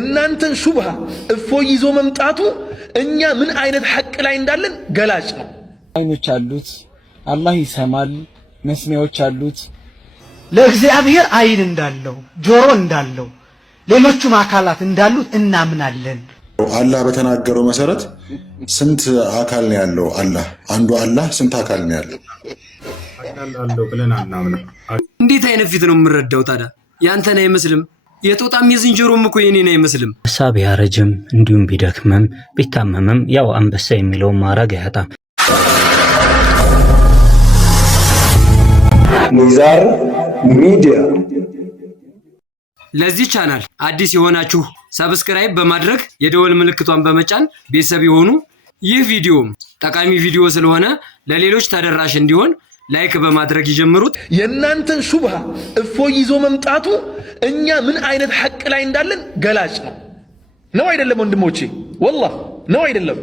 እናንተን ሹብሃ እፎይ ይዞ መምጣቱ እኛ ምን አይነት ሐቅ ላይ እንዳለን ገላጭ ነው። አይኖች አሉት፣ አላህ ይሰማል፣ መስሚያዎች አሉት። ለእግዚአብሔር አይን እንዳለው ጆሮ እንዳለው ሌሎችም አካላት እንዳሉት እናምናለን። አላህ በተናገረው መሰረት ስንት አካል ነው ያለው? አላህ አንዱ አላህ ስንት አካል ነው ያለው? አካል አለው ብለን አናምንም። እንዴት አይነት ፊት ነው የምረዳው ታዲያ? ያንተን አይመስልም? የጦጣም የዝንጀሮም እኮ የኔን አይመስልም። አንበሳ ቢያረጅም እንዲሁም ቢደክምም ቢታመምም ያው አንበሳ የሚለው ማረግ አያጣም። ኒዛር ሚዲያ። ለዚህ ቻናል አዲስ የሆናችሁ ሰብስክራይብ በማድረግ የደወል ምልክቷን በመጫን ቤተሰብ ይሁኑ። ይህ ቪዲዮም ጠቃሚ ቪዲዮ ስለሆነ ለሌሎች ተደራሽ እንዲሆን ላይክ በማድረግ ይጀምሩት። የእናንተን ሹብሃ እፎይ ይዞ መምጣቱ እኛ ምን አይነት ሐቅ ላይ እንዳለን ገላጭ ነው። ነው አይደለም ወንድሞቼ? ወላሂ ነው አይደለም?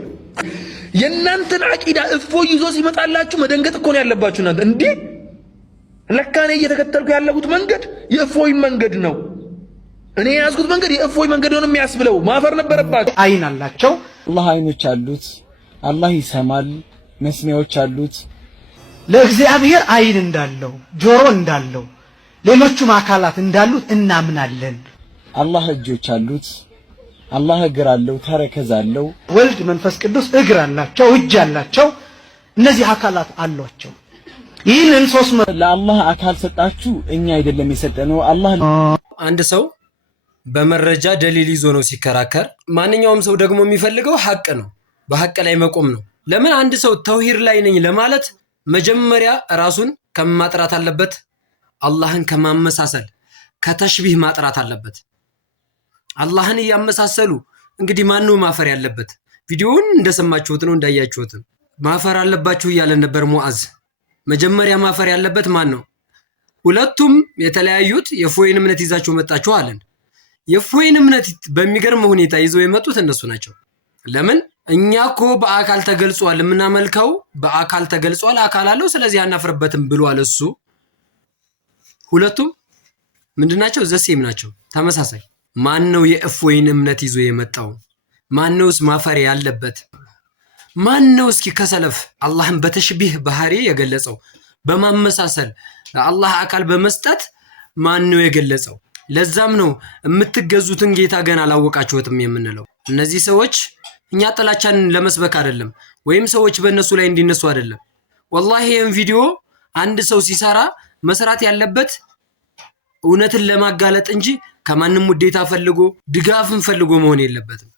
የእናንተን አቂዳ እፎይ ይዞ ሲመጣላችሁ መደንገጥ እኮ ነው ያለባችሁ እናንተ። እንዴ ለካ እኔ እየተከተልኩ ያለሁት መንገድ የእፎይ መንገድ ነው፣ እኔ የያዝኩት መንገድ የእፎይ መንገድ ነው የሚያስብለው ማፈር ነበረባችሁ። አይን አላቸው፣ አላህ አይኖች አሉት፣ አላህ ይሰማል፣ መስሚያዎች አሉት። ለእግዚአብሔር አይን እንዳለው ጆሮ እንዳለው ሌሎችም አካላት እንዳሉት እናምናለን። አላህ እጆች አሉት፣ አላህ እግር አለው፣ ተረከዝ አለው። ወልድ መንፈስ ቅዱስ እግር አላቸው፣ እጅ አላቸው። እነዚህ አካላት አሏቸው። ይህንን ሶስት ለአላህ አካል ሰጣችሁ፣ እኛ አይደለም የሰጠነው አላህ። አንድ ሰው በመረጃ ደሊል ይዞ ነው ሲከራከር፣ ማንኛውም ሰው ደግሞ የሚፈልገው ሐቅ ነው፣ በሐቅ ላይ መቆም ነው። ለምን አንድ ሰው ተውሂድ ላይ ነኝ ለማለት መጀመሪያ ራሱን ከማጥራት አለበት፣ አላህን ከማመሳሰል ከተሽቢህ ማጥራት አለበት። አላህን እያመሳሰሉ እንግዲህ ማነው ማፈር ያለበት? ቪዲዮውን እንደሰማችሁት ነው እንዳያችሁት ማፈር አለባችሁ እያለን ነበር ሙአዝ። መጀመሪያ ማፈር ያለበት ማን ነው? ሁለቱም የተለያዩት የእፎይን እምነት ይዛችሁ መጣችሁ አለን። የእፎይን እምነት በሚገርም ሁኔታ ይዘው የመጡት እነሱ ናቸው። ለምን? እኛ እኮ በአካል ተገልጿል፣ የምናመልከው በአካል ተገልጿል፣ አካል አለው፣ ስለዚህ አናፍርበትም ብሏል እሱ። ሁለቱም ምንድናቸው? ዘሴም ናቸው፣ ተመሳሳይ። ማን ነው የእፎይን እምነት ይዞ የመጣው? ማነውስ ማፈር ያለበት? ማን ነው እስኪ ከሰለፍ አላህን በተሽቢህ ባህሪ የገለጸው? በማመሳሰል ለአላህ አካል በመስጠት ማን ነው የገለጸው? ለዛም ነው የምትገዙትን ጌታ ገና አላወቃችሁትም የምንለው። እነዚህ ሰዎች እኛ ጥላቻን ለመስበክ አይደለም፣ ወይም ሰዎች በእነሱ ላይ እንዲነሱ አይደለም። ወላሂ ይህን ቪዲዮ አንድ ሰው ሲሰራ መስራት ያለበት እውነትን ለማጋለጥ እንጂ ከማንም ውዴታ ፈልጎ ድጋፍን ፈልጎ መሆን የለበትም።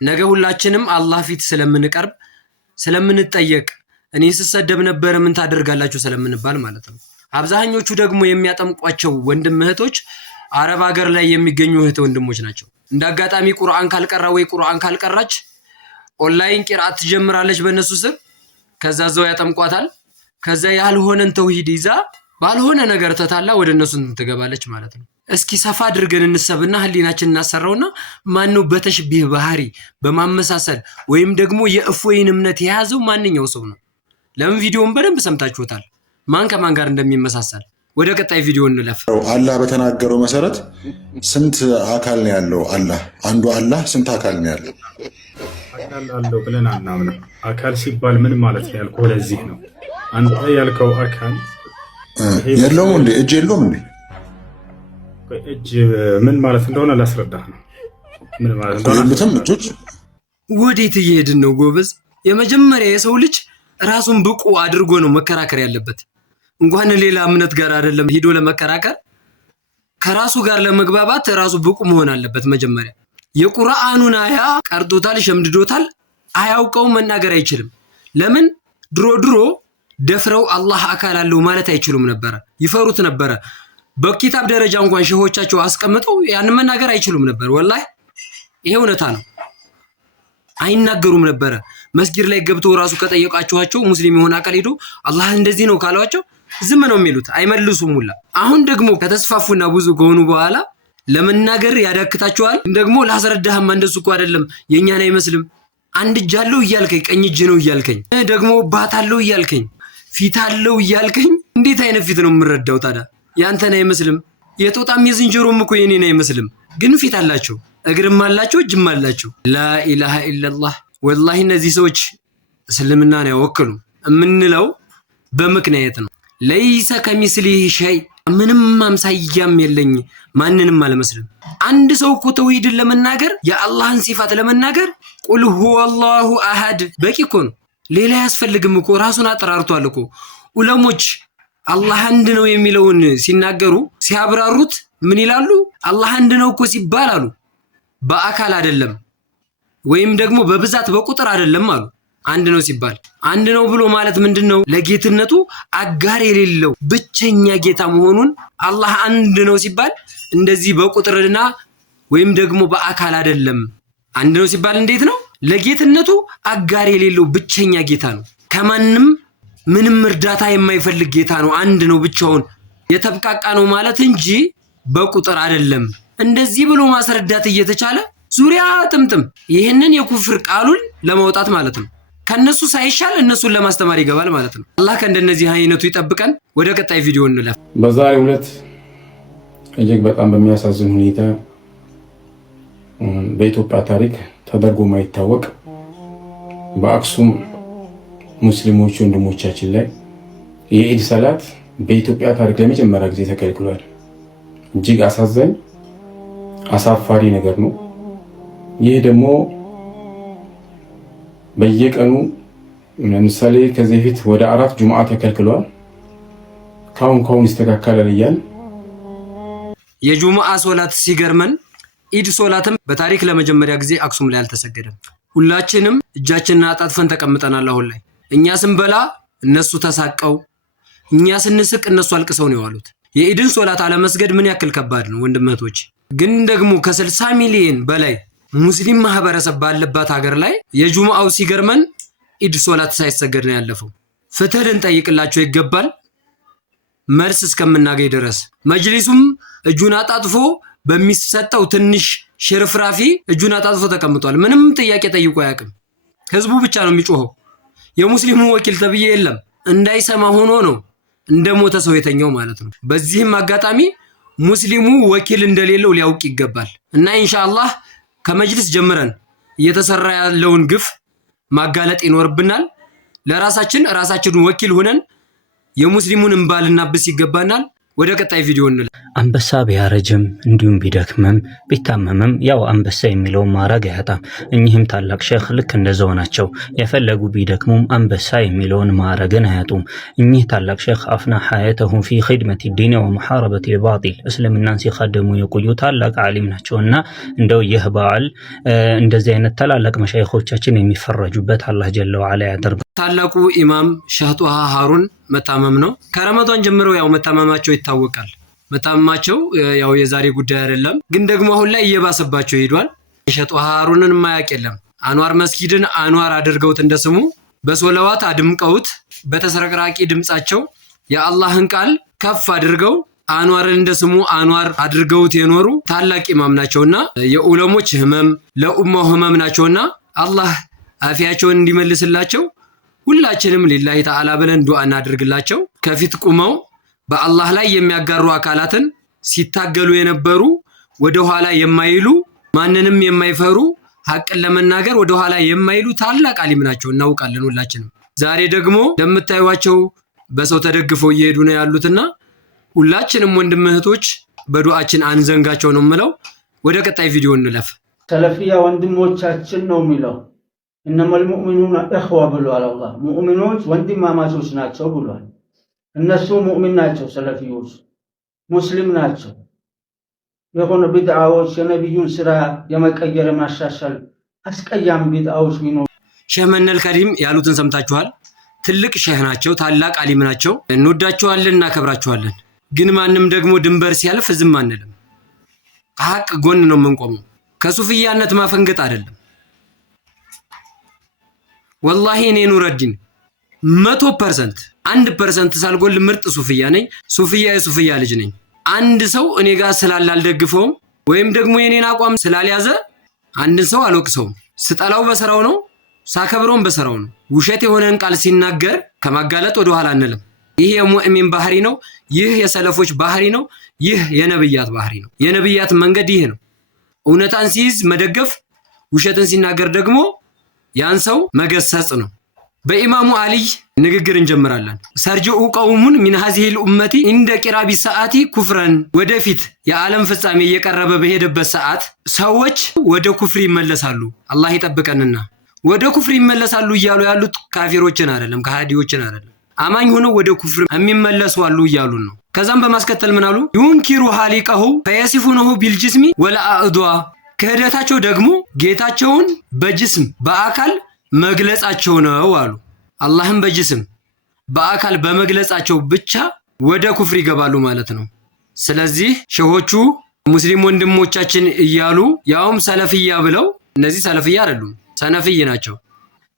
ነገ ሁላችንም አላህ ፊት ስለምንቀርብ ስለምንጠየቅ፣ እኔ ስሰደብ ነበር ምን ታደርጋላችሁ ስለምንባል ማለት ነው። አብዛኞቹ ደግሞ የሚያጠምቋቸው ወንድም እህቶች አረብ ሀገር ላይ የሚገኙ እህት ወንድሞች ናቸው። እንዳጋጣሚ ቁርአን ካልቀራ ወይ ቁርአን ካልቀራች ኦንላይን ቂራአት ትጀምራለች በእነሱ ስም። ከዛ ዘው ያጠምቋታል። ከዛ ያልሆነን ተውሂድ ይዛ ባልሆነ ነገር ተታላ ወደ እነሱ ትገባለች ማለት ነው። እስኪ ሰፋ አድርገን እንሰብና ህሊናችን እናሰራውና ማነው በተሽቢህ ባህሪ በማመሳሰል ወይም ደግሞ የእፎይን እምነት የያዘው ማንኛው ሰው ነው? ለምን ቪዲዮውን በደንብ ሰምታችሁታል፣ ማን ከማን ጋር እንደሚመሳሰል። ወደ ቀጣይ ቪዲዮ እንለፍ። አላህ በተናገረው መሰረት ስንት አካል ነው ያለው? አላህ አንዱ አላህ ስንት አካል ነው ያለው? አካል አለው ብለን አናምንም። አካል ሲባል ምን ማለት ነው ያልከው? ለዚህ ነው አንተ ያልከው አካል የለውም እንዴ? እጅ የለውም እንዴ? እጅ ምን ማለት እንደሆነ ላስረዳህ ነው። ምን ማለት እንደሆነ እጆች ወዴት እየሄድን ነው ጎበዝ? የመጀመሪያ የሰው ልጅ ራሱን ብቁ አድርጎ ነው መከራከር ያለበት። እንኳን ሌላ እምነት ጋር አይደለም ሄዶ ለመከራከር፣ ከራሱ ጋር ለመግባባት ራሱ ብቁ መሆን አለበት መጀመሪያ። የቁርአኑን አያ ቀርጦታል፣ ሸምድዶታል፣ አያውቀው፣ መናገር አይችልም። ለምን? ድሮ ደፍረው አላህ አካል አለው ማለት አይችሉም ነበር፣ ይፈሩት ነበር። በኪታብ ደረጃ እንኳን ሸሆቻቸው አስቀምጠው ያን መናገር አይችሉም ነበር። ወላሂ ይሄ እውነታ ነው። አይናገሩም ነበር። መስጊድ ላይ ገብተው ራሱ ከጠየቃችኋቸው ሙስሊም የሆነ አካል ሄዶ አላህ እንደዚህ ነው ካሏቸው ዝም ነው የሚሉት፣ አይመልሱም ሁላ። አሁን ደግሞ ከተስፋፉና ብዙ ከሆኑ በኋላ ለመናገር ያዳክታቸዋል። ደግሞ ላስረዳህማ እንደሱ እኮ አይደለም የኛን አይመስልም፣ አንድ እጅ አለው እያልከኝ፣ ቀኝ እጅ ነው እያልከኝ፣ ደግሞ ባት አለው እያልከኝ፣ ፊት አለው እያልከኝ፣ እንዴት አይነት ፊት ነው የምረዳው ታዲያ? ያንተን አይመስልም? የጦጣም የዝንጀሮም እኮ የኔን አይመስልም፣ ግን ፊት አላቸው። እግርም አላቸው እጅም አላቸው። ላኢላሃ ኢላላህ። ወላሂ እነዚህ ሰዎች እስልምናን አይወክሉም የምንለው በምክንያት ነው። ለይሰ ከሚስሊሂ ሸይ፣ ምንም አምሳያም የለኝ፣ ማንንም አልመስልም። አንድ ሰው እኮ ተውሂድን ለመናገር የአላህን ሲፋት ለመናገር ቁል ሁወላሁ አሐድ በቂ እኮ ነው። ሌላ አያስፈልግም እኮ። ራሱን አጠራርቷል እኮ ዑለሞች። አላህ አንድ ነው የሚለውን ሲናገሩ ሲያብራሩት ምን ይላሉ? አላህ አንድ ነው እኮ ሲባል አሉ በአካል አይደለም ወይም ደግሞ በብዛት በቁጥር አይደለም አሉ። አንድ ነው ሲባል አንድ ነው ብሎ ማለት ምንድነው? ለጌትነቱ አጋር የሌለው ብቸኛ ጌታ መሆኑን አላህ አንድ ነው ሲባል እንደዚህ በቁጥርና ወይም ደግሞ በአካል አይደለም። አንድ ነው ሲባል እንዴት ነው? ለጌትነቱ አጋር የሌለው ብቸኛ ጌታ ነው። ከማንም ምንም እርዳታ የማይፈልግ ጌታ ነው። አንድ ነው ብቻውን የተብቃቃ ነው ማለት እንጂ በቁጥር አይደለም። እንደዚህ ብሎ ማስረዳት እየተቻለ ዙሪያ ጥምጥም ይህንን የኩፍር ቃሉን ለማውጣት ማለት ነው። ከነሱ ሳይሻል እነሱን ለማስተማር ይገባል ማለት ነው። አላህ ከእንደነዚህ አይነቱ ይጠብቀን። ወደ ቀጣይ ቪዲዮ እንለፍ። በዛሬው ዕለት እጅግ በጣም በሚያሳዝን ሁኔታ በኢትዮጵያ ታሪክ ተደርጎ ማይታወቅ በአክሱም ሙስሊሞች ወንድሞቻችን ላይ የኢድ ሰላት በኢትዮጵያ ታሪክ ለመጀመሪያ ጊዜ ተከልክሏል። እጅግ አሳዛኝ አሳፋሪ ነገር ነው። ይህ ደግሞ በየቀኑ ለምሳሌ ከዚህ በፊት ወደ 4 ጁምዓ ተከልክሏል። ካሁን ይስተካከላል እያል የጁምዓ ሶላት ሲገርመን ኢድ ሶላትም በታሪክ ለመጀመሪያ ጊዜ አክሱም ላይ አልተሰገደም። ሁላችንም እጃችንን አጣጥፈን ተቀምጠናል። አሁን ላይ እኛ ስንበላ እነሱ ተሳቀው፣ እኛ ስንስቅ እነሱ አልቅሰው ነው የዋሉት። የኢድን ሶላት አለመስገድ ምን ያክል ከባድ ነው ወንድምቶች። ግን ደግሞ ከ60 ሚሊዮን በላይ ሙስሊም ማህበረሰብ ባለባት ሀገር ላይ የጁምዓው ሲገርመን ኢድ ሶላት ሳይሰገድ ነው ያለፈው። ፍትህ ልንጠይቅላቸው ይገባል መልስ እስከምናገኝ ድረስ። መጅሊሱም እጁን አጣጥፎ በሚሰጠው ትንሽ ሽርፍራፊ እጁን አጣጥፎ ተቀምጧል። ምንም ጥያቄ ጠይቆ አያውቅም። ህዝቡ ብቻ ነው የሚጮኸው። የሙስሊሙ ወኪል ተብዬ የለም። እንዳይሰማ ሆኖ ነው እንደሞተ ሰው የተኛው ማለት ነው። በዚህም አጋጣሚ ሙስሊሙ ወኪል እንደሌለው ሊያውቅ ይገባል እና ኢንሻአላህ ከመጅልስ ጀምረን እየተሰራ ያለውን ግፍ ማጋለጥ ይኖርብናል። ራሳችን ወኪል ሆነን የሙስሊሙን እንባልና ብስ ይገባናል። ወደ ቀጣይ ቪዲዮ እንላ። አንበሳ ቢያረጅም እንዲሁም ቢደክምም ቢታመምም ያው አንበሳ የሚለውን ማዕረግ አያጣም። እኚህም ታላቅ ሼኽ ልክ እንደዛው ናቸው። የፈለጉ ቢደክሙም አንበሳ የሚለውን ማዕረግን አያጡም። እኚህ ታላቅ ሼኽ አፍና ሐያተሁም ፊ ኺድመቲ ዲን ወመሐረበት ልባጢል እስልምናን ሲቀደሙ የቆዩ ታላቅ ዓሊም ናቸውና እንደው ይህ በዓል እንደዚህ አይነት ታላላቅ መሻይኾቻችን የሚፈረጁበት አላህ ጀለ ወዐላ ያደርግ። ታላቁ ኢማም ሼኽ ጧሃ ሃሩን መታመም ነው። ከረመዳን ጀምሮ ያው መታመማቸው ይታወቃል። መታመማቸው ያው የዛሬ ጉዳይ አይደለም፣ ግን ደግሞ አሁን ላይ እየባሰባቸው ሄዷል። ሼኽ ጧሃ ሃሩንን ማያቅ የለም። አንዋር መስጊድን አንዋር አድርገውት እንደስሙ በሶለዋት አድምቀውት በተሰረቅራቂ ድምጻቸው የአላህን ቃል ከፍ አድርገው አንዋርን እንደስሙ አንዋር አድርገውት የኖሩ ታላቅ ኢማም ናቸውና የዑለሞች ህመም ለኡማው ህመም ናቸውና አላህ አፊያቸውን እንዲመልስላቸው ሁላችንም ሊላሂ ተዓላ ብለን ዱዓ እናድርግላቸው። ከፊት ቁመው በአላህ ላይ የሚያጋሩ አካላትን ሲታገሉ የነበሩ ወደ ኋላ የማይሉ ማንንም የማይፈሩ ሐቅን ለመናገር ወደ ኋላ የማይሉ ታላቅ ዓሊም ናቸው፣ እናውቃለን ሁላችንም። ዛሬ ደግሞ እንደምታዩዋቸው በሰው ተደግፈው እየሄዱ ነው ያሉትና ሁላችንም ወንድም እህቶች በዱዓችን አንዘንጋቸው ነው የምለው። ወደ ቀጣይ ቪዲዮ እንለፍ። ሰለፊያ ወንድሞቻችን ነው የሚለው እነመል ሙእሚኑና እኽዋ ብሏል አላህ። ሙእሚኖች ወንድማማቾች ናቸው ብሏል። እነሱ ሙእሚን ናቸው፣ ሰለፊዎች ሙስሊም ናቸው። የሆነ ቢድዓዎች የነቢዩን ስራ የመቀየር ማሻሻል አስቀያም ቢድዓዎች ቢኖሩ ሼህ መነል ከሪም ያሉትን ሰምታችኋል። ትልቅ ሼህ ናቸው፣ ታላቅ ዓሊም ናቸው። እንወዳቸዋለን፣ እናከብራቸዋለን። ግን ማንም ደግሞ ድንበር ሲያልፍ ዝም አንልም። ከሐቅ ጎን ነው የምንቆመው። ከሱፍያነት ማፈንገጥ አይደለም። ወላሂ እኔ ኑረዲን 100% 1% ሳልጎል ምርጥ ሱፍያ ነኝ። ሱፍያ የሱፍያ ልጅ ነኝ። አንድ ሰው እኔ ጋር ስላለ አልደግፈውም ወይም ደግሞ የኔን አቋም ስላልያዘ አንድ ሰው አልወቅሰውም። ስጠላው በስራው ነው፣ ሳከብረውም በስራው ነው። ውሸት የሆነን ቃል ሲናገር ከማጋለጥ ወደ ኋላ አንልም። ይህ የሙእሚን ባህሪ ነው። ይህ የሰለፎች ባህሪ ነው። ይህ የነብያት ባህሪ ነው። የነብያት መንገድ ይህ ነው። እውነታን ሲይዝ መደገፍ፣ ውሸትን ሲናገር ደግሞ ያን ሰው መገሰጽ ነው። በኢማሙ አልይ ንግግር እንጀምራለን። ሰርጅኡ ቀውሙን ሚን ሀዚሂል ኡመቲ እንደ ቂራቢ ሰዓቲ ኩፍረን። ወደፊት የዓለም ፍጻሜ እየቀረበ በሄደበት ሰዓት ሰዎች ወደ ኩፍር ይመለሳሉ። አላህ ይጠብቀንና ወደ ኩፍር ይመለሳሉ እያሉ ያሉት ካፊሮችን አይደለም፣ ከሃዲዎችን አይደለም። አማኝ ሆነው ወደ ኩፍር የሚመለሱ አሉ እያሉን ነው። ከዛም በማስከተል ምን አሉ? ዩንኪሩ ሐሊቀሁ ፈየሲፉነሁ ቢልጅስሚ ወለአዕዷ። ክህደታቸው ደግሞ ጌታቸውን በጅስም በአካል መግለጻቸው ነው አሉ። አላህም በጅስም በአካል በመግለጻቸው ብቻ ወደ ኩፍር ይገባሉ ማለት ነው። ስለዚህ ሸሆቹ ሙስሊም ወንድሞቻችን እያሉ ያውም ሰለፍያ ብለው፣ እነዚህ ሰለፍያ አይደሉም ሰነፍይ ናቸው።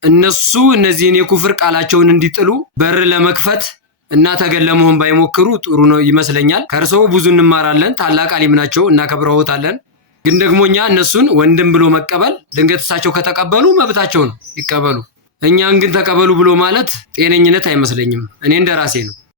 እነሱ እነዚህን የኩፍር ቃላቸውን እንዲጥሉ በር ለመክፈት እና ተገን ለመሆን ባይሞክሩ ጥሩ ነው ይመስለኛል። ከእርስዎ ብዙ እንማራለን። ታላቅ አሊም ናቸው፣ እናከብረዎታለን። ግን ደግሞ እኛ እነሱን ወንድም ብሎ መቀበል፣ ድንገት እሳቸው ከተቀበሉ መብታቸው ነው፣ ይቀበሉ። እኛን ግን ተቀበሉ ብሎ ማለት ጤነኝነት አይመስለኝም። እኔ እንደራሴ ነው።